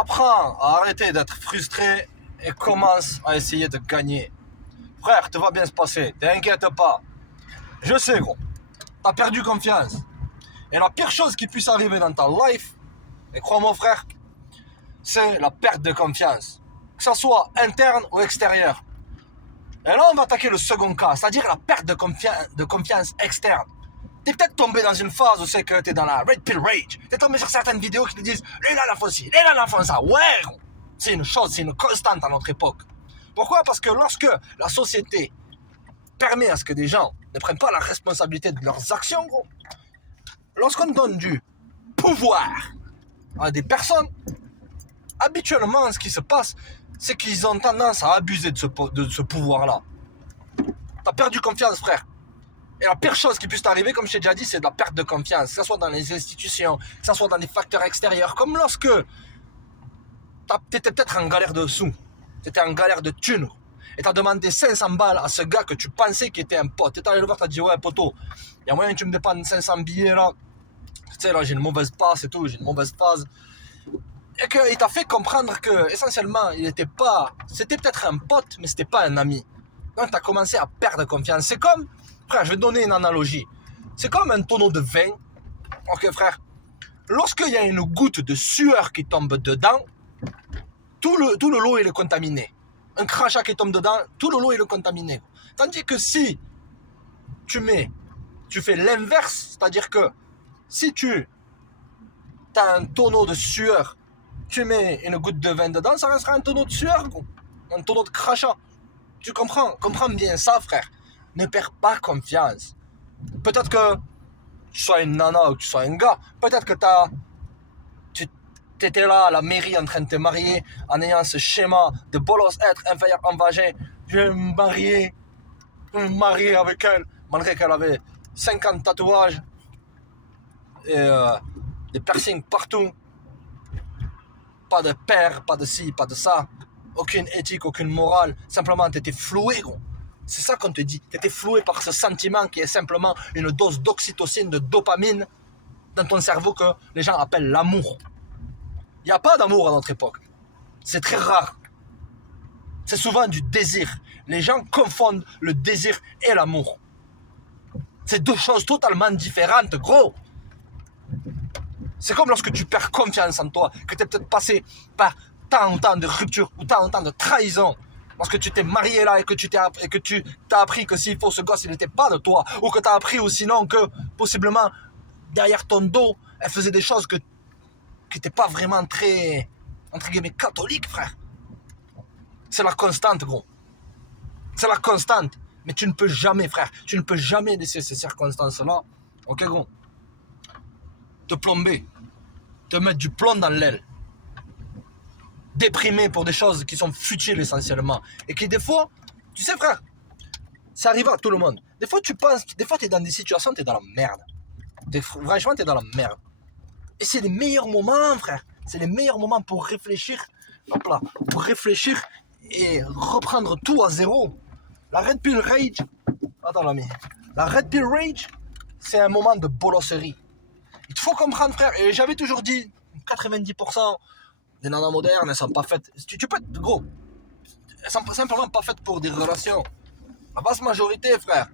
apprends à arrêter d'être frustré et commence à essayer de gagner. Frère, tout va bien se passer, t'inquiète pas. Je sais, gros, t'as perdu confiance. Et la pire chose qui puisse arriver dans ta life, et crois-moi frère, c'est la perte de confiance. Que ça soit interne ou extérieur. Et là, on va attaquer le second cas, c'est-à-dire la perte de confiance externe. T'es peut-être tombé dans une phase où c'est que t'es dans la Red Pill Rage. T'es tombé sur certaines vidéos qui te disent « Les nanas font ci, les nanas font ça ». Ouais, gros. C'est une chose, c'est une constante à notre époque. Pourquoi? Parce que lorsque la société permet à ce que des gens ne prennent pas la responsabilité de leurs actions, gros, lorsqu'on donne du pouvoir à des personnes, habituellement, ce qui se passe, c'est qu'ils ont tendance à abuser de ce pouvoir-là. T'as perdu confiance, frère. Et la pire chose qui puisse t'arriver, comme je t'ai déjà dit, c'est de la perte de confiance. Que ce soit dans les institutions, que ce soit dans des facteurs extérieurs. Comme lorsque t'étais peut-être en galère de sous, t'étais en galère de thunes, et t'as demandé 500 balles à ce gars que tu pensais qu'il était un pote. T'es allé le voir, t'as dit « Ouais, poteau, il y a moyen que tu me dépannes 500 billets, là. Tu sais, là, j'ai une mauvaise passe et tout, j'ai une mauvaise phase. » Et qu'il t'a fait comprendre que, essentiellement, c'était peut-être un pote, mais c'était pas un ami. Donc, t'as commencé à perdre confiance. C'est comme, frère, je vais te donner une analogie. C'est comme un tonneau de vin. Ok, frère. Lorsqu'il y a une goutte de sueur qui tombe dedans, tout le lot, il est contaminé. Un crachat qui tombe dedans, tout le lot, il est contaminé. Tandis que si tu fais l'inverse, c'est-à-dire que si tu as un tonneau de sueur, tu mets une goutte de vin dedans, ça restera un tonneau de sueur, gros. Un tonneau de crachat. Tu comprends? Comprends bien ça, frère. Ne perds pas confiance. Peut-être que tu sois une nana ou que tu sois un gars. Peut-être que tu étais là à la mairie en train de te marier en ayant ce schéma de bolos être inférieur en vagin. Je vais me marier avec elle, malgré qu'elle avait 50 tatouages et des piercings partout. Pas de père, pas de ci, pas de ça. Aucune éthique, aucune morale. Simplement, t'étais floué, gros. C'est ça qu'on te dit. T'étais floué par ce sentiment qui est simplement une dose d'oxytocine, de dopamine dans ton cerveau que les gens appellent l'amour. Il n'y a pas d'amour à notre époque. C'est très rare. C'est souvent du désir. Les gens confondent le désir et l'amour. C'est deux choses totalement différentes, gros. C'est comme lorsque tu perds confiance en toi, que tu es peut-être passé par tant ou tant de ruptures ou tant ou tant de trahisons. Lorsque tu t'es marié là et que tu t'as appris que s'il faut ce gosse, il n'était pas de toi. Ou que tu as appris ou sinon que possiblement derrière ton dos, elle faisait des choses qui n'étaient pas vraiment très, entre guillemets, catholiques, frère. C'est la constante, gros. C'est la constante. Mais tu ne peux jamais, frère, tu ne peux jamais laisser ces circonstances-là, ok, gros, te plomber, te mettre du plomb dans l'aile, déprimé pour des choses qui sont futiles essentiellement, et qui des fois, tu sais frère, ça arrive à tout le monde. Des fois tu penses, des fois tu es dans des situations, tu es dans la merde. Franchement, tu es dans la merde. Et c'est les meilleurs moments, frère. C'est les meilleurs moments pour réfléchir, hop là, pour réfléchir et reprendre tout à zéro. La Red Pill Rage, attends l'ami, la Red Pill Rage, c'est un moment de bolosserie. Il faut comprendre, frère, et j'avais toujours dit, 90% des nanas modernes, elles sont pas faites. Tu peux être gros. Elles sont simplement pas faites pour des relations. La vaste majorité, frère.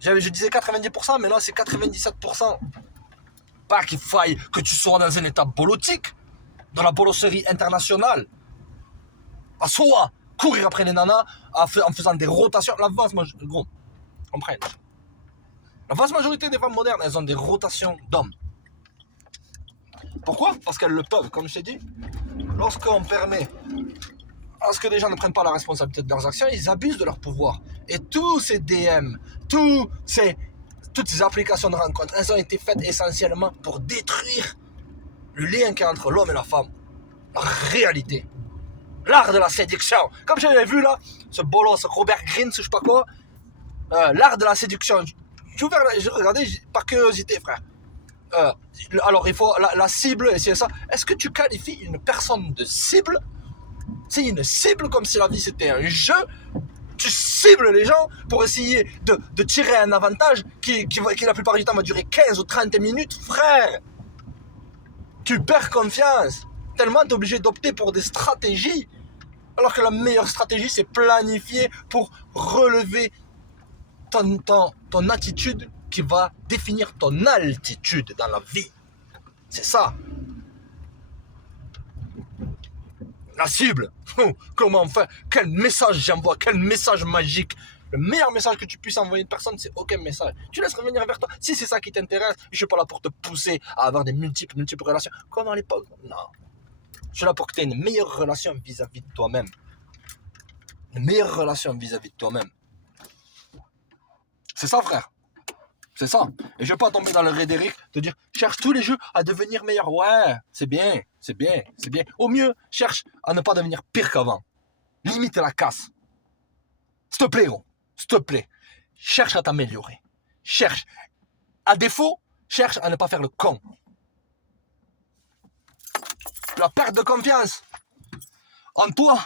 Je disais 90%, mais là c'est 97%. Pas qu'il faille que tu sois dans un état bolotique, dans la bolosserie internationale. À soit courir après les nanas en faisant des rotations. La vaste majorité, gros, comprends. La vaste majorité des femmes modernes, elles ont des rotations d'hommes. Pourquoi? Parce qu'elles le peuvent, comme je t'ai dit. Lorsqu'on permet à ce que les gens ne prennent pas la responsabilité de leurs actions, ils abusent de leur pouvoir. Et tous ces DM, toutes ces applications de rencontres, elles ont été faites essentiellement pour détruire le lien qu'il y a entre l'homme et la femme. La réalité. L'art de la séduction. Comme j'avais vu là, ce bolos, ce Robert Greene, je sais pas quoi. L'art de la séduction. J'ai regardé par curiosité, frère. Alors il faut la cible et c'est ça. Est-ce que tu qualifies une personne de cible? C'est une cible comme si la vie c'était un jeu. Tu cibles les gens pour essayer de tirer un avantage qui la plupart du temps va durer 15 ou 30 minutes, frère. Tu perds confiance. Tellement tu es obligé d'opter pour des stratégies, alors que la meilleure stratégie, c'est planifier pour relever ton attitude qui va définir ton altitude dans la vie. C'est ça. La cible. Comment faire? Quel message j'envoie? Quel message magique? Le meilleur message que tu puisses envoyer à une personne, c'est aucun message. Tu laisses revenir vers toi. Si c'est ça qui t'intéresse, je suis pas là pour te pousser à avoir des multiples relations. Comme à l'époque. Non. Je suis là pour que tu aies une meilleure relation vis-à-vis de toi-même. Une meilleure relation vis-à-vis de toi-même. C'est ça, frère. C'est ça. Et je vais pas tomber dans le rhétorique de dire cherche tous les jeux à devenir meilleur. Ouais, c'est bien, c'est bien, c'est bien. Au mieux, cherche à ne pas devenir pire qu'avant. Limite la casse. S'il te plaît, gros. S'il te plaît. Cherche à t'améliorer. Cherche. À défaut, cherche à ne pas faire le con. La perte de confiance en toi,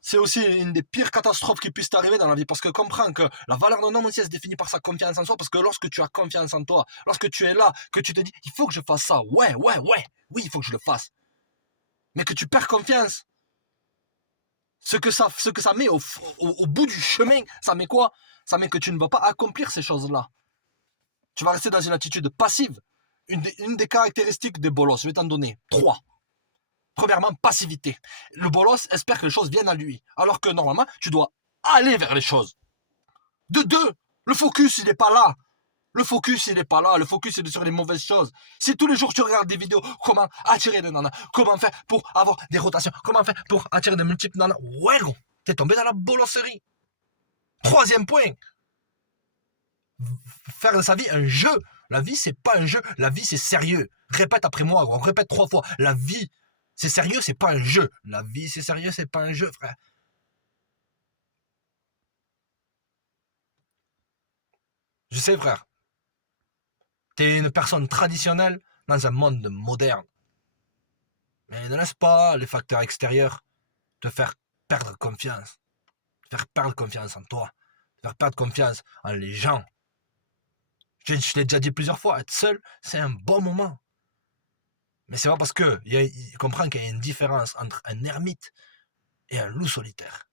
c'est aussi une des pires catastrophes qui puissent t'arriver dans la vie. Parce que comprends que la valeur d'un homme aussi, elle se définit par sa confiance en soi. Parce que lorsque tu as confiance en toi, lorsque tu es là, que tu te dis, il faut que je fasse ça. Ouais. Oui, il faut que je le fasse. Mais que tu perds confiance. Ce que ça met au bout du chemin, ça met quoi? Ça met que tu ne vas pas accomplir ces choses-là. Tu vas rester dans une attitude passive. Une des caractéristiques des bolos, je vais t'en donner 3. Premièrement, passivité. Le bolos espère que les choses viennent à lui. Alors que normalement, tu dois aller vers les choses. De 2, le focus, il n'est pas là. Le focus, il n'est pas là. Le focus, il est sur les mauvaises choses. Si tous les jours tu regardes des vidéos, comment attirer des nanas, comment faire pour avoir des rotations, comment faire pour attirer de multiples nanas, ouais gros, t'es tombé dans la bolosserie. 3e point, faire de sa vie un jeu. La vie, c'est pas un jeu. La vie, c'est sérieux. Répète après moi, gros. Répète 3 fois. La vie, c'est sérieux, c'est pas un jeu. La vie, c'est sérieux, c'est pas un jeu, frère. Je sais, frère. T'es une personne traditionnelle dans un monde moderne. Mais ne laisse pas les facteurs extérieurs te faire perdre confiance. Te faire perdre confiance en toi. Te faire perdre confiance en les gens. Je l'ai déjà dit plusieurs fois, être seul, c'est un bon moment. Mais c'est pas parce que il comprend qu'il y a une différence entre un ermite et un loup solitaire.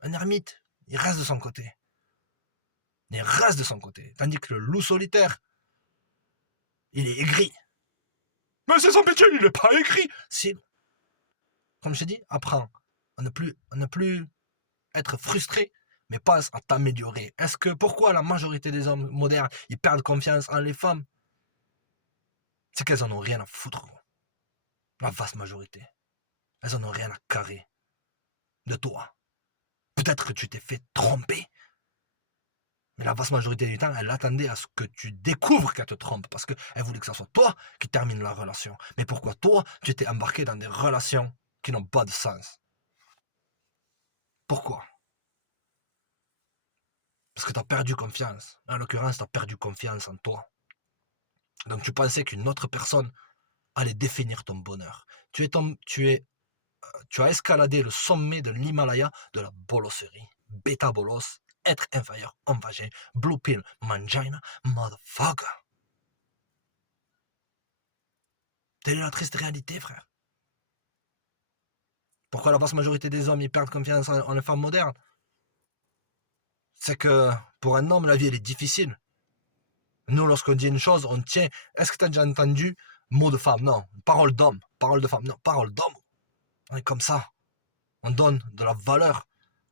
Un ermite, il reste de son côté. Il reste de son côté. Tandis que le loup solitaire, il est aigri. Mais c'est son métier, il n'est pas aigri. Si, comme je t'ai dit, apprends à ne plus être frustré, mais pense à t'améliorer. Pourquoi la majorité des hommes modernes, ils perdent confiance en les femmes? C'est qu'elles en ont rien à foutre. La vaste majorité. Elles en ont rien à carrer de toi. Peut-être que tu t'es fait tromper. Mais la vaste majorité du temps, elle attendait à ce que tu découvres qu'elle te trompe. Parce qu'elle voulait que ce soit toi qui termine la relation. Mais pourquoi toi, tu t'es embarqué dans des relations qui n'ont pas de sens? Pourquoi? Parce que tu as perdu confiance. En l'occurrence, tu as perdu confiance en toi. Donc tu pensais qu'une autre personne allait définir ton bonheur. Tu as escaladé le sommet de l'Himalaya de la bolosserie. Bêta bolos, être inférieur, homme vagin, blue pill, mangina, motherfucker. Telle est la triste réalité, frère. Pourquoi la vaste majorité des hommes ils perdent confiance en les femmes modernes? C'est que pour un homme, la vie elle est difficile. Nous, lorsqu'on dit une chose, on tient. Est-ce que tu as déjà entendu mot de femme? Non. Parole d'homme. Parole de femme? Non. Parole d'homme. On est comme ça. On donne de la valeur.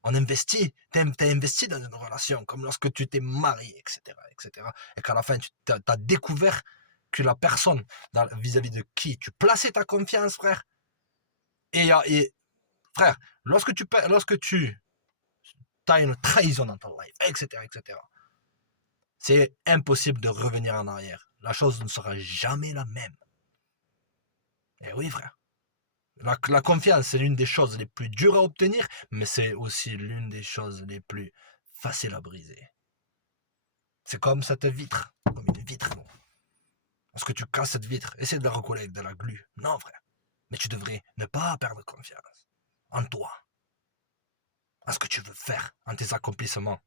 On investit. T'as investi dans une relation, comme lorsque tu t'es marié, etc., etc. Et qu'à la fin, tu as découvert que la personne vis-à-vis de qui tu plaçais ta confiance, frère. Et frère, lorsque tu as une trahison dans ton life, etc., etc., c'est impossible de revenir en arrière. La chose ne sera jamais la même. Et oui, frère. La confiance, c'est l'une des choses les plus dures à obtenir, mais c'est aussi l'une des choses les plus faciles à briser. C'est comme cette vitre, comme une vitre. Non. Lorsque tu casses cette vitre, essaie de la recoller avec de la glu. Non, frère. Mais tu devrais ne pas perdre confiance en toi, en ce que tu veux faire, en tes accomplissements.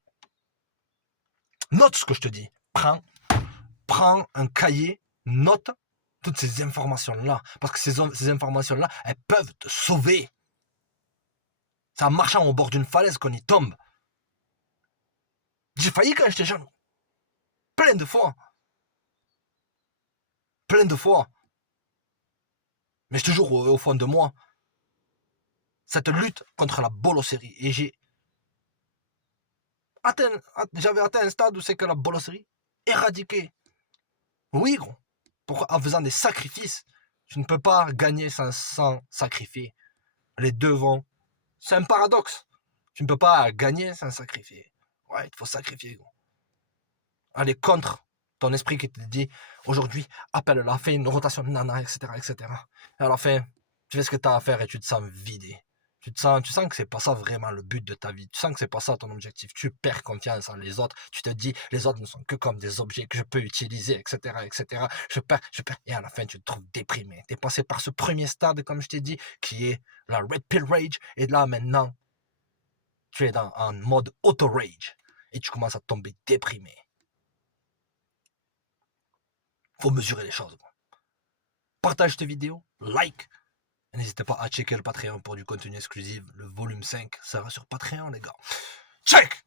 Note ce que je te dis. Prends un cahier, note Toutes ces informations-là. Parce que ces informations-là, elles peuvent te sauver. C'est en marchant au bord d'une falaise qu'on y tombe. J'ai failli quand j'étais jeune. Plein de fois. Plein de fois. Mais je te jure, au fond de moi, cette lutte contre la bolosserie. Et j'avais atteint un stade où c'est que la bolosserie éradiquée. Oui, gros. En faisant des sacrifices. Tu ne peux pas gagner sans sacrifier. Les deux vont. C'est un paradoxe. Tu ne peux pas gagner sans sacrifier. Ouais, il faut sacrifier, gros. Aller contre ton esprit qui te dit aujourd'hui, appelle-la, fais une rotation de nana, etc., etc. Et à la fin, tu fais ce que tu as à faire et tu te sens vidé. Tu sens que c'est pas ça vraiment le but de ta vie. Tu sens que c'est pas ça ton objectif. Tu perds confiance en les autres. Tu te dis, les autres ne sont que comme des objets que je peux utiliser, etc., etc. Je perds. Et à la fin, tu te trouves déprimé. Tu es passé par ce premier stade, comme je t'ai dit, qui est la Red Pill Rage. Et là, maintenant, tu es en mode auto-rage. Et tu commences à tomber déprimé. Faut mesurer les choses. Partage cette vidéo, like. N'hésitez pas à checker le Patreon pour du contenu exclusif. Le volume 5 sera sur Patreon, les gars. Check!